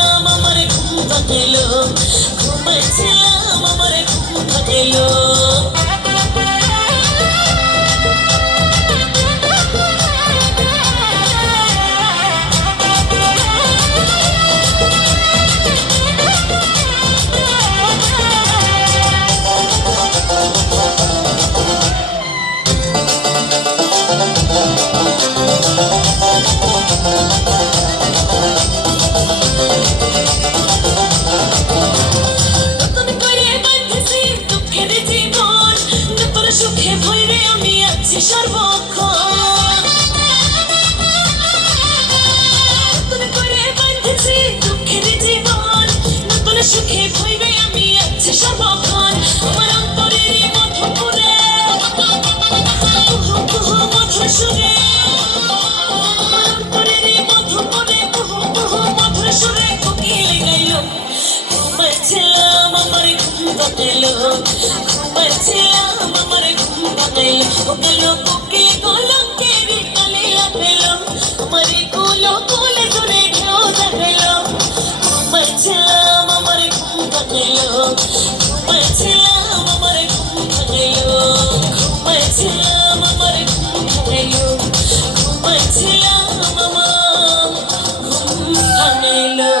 ঘুমাইছিলাম আমার ঘুম ভাঙিলো ঘুমাইছিলাম আমার ঘুম ভাঙিলো সুখে ভরে আমি আছি সর্বক্ষণ নতুন করে বাঁধেছি দুঃখের জীবন নতুন সুখে ভরে আমি আছি সর্বক্ষণ আমার অন্তরের মধুপুরে কুহু কুহু মধুর সুরে আমার অন্তরের মধুপুরে কুহু কুহু মধুর সুরে কোকিল গাইল ঘুমাইছিলাম আমার ঘুম ভাঙিলো ঘুমাইছিলাম আমার ঘুম ভাঙিলো গেল বুকে কলঙ্কের কালিয়া পেল আমার কুলো কুলে দূরে ঢেউ দেখাইলো ঘুমাইছিলাম আমার ঘুম ভাঙিলো ঘুমাইছিলাম আমার ঘুম ভাঙিলো ঘুমাইছিলাম আমার ঘুম ভাঙিলো ঘুমাইছিলাম আমার ঘুম ভাঙিলো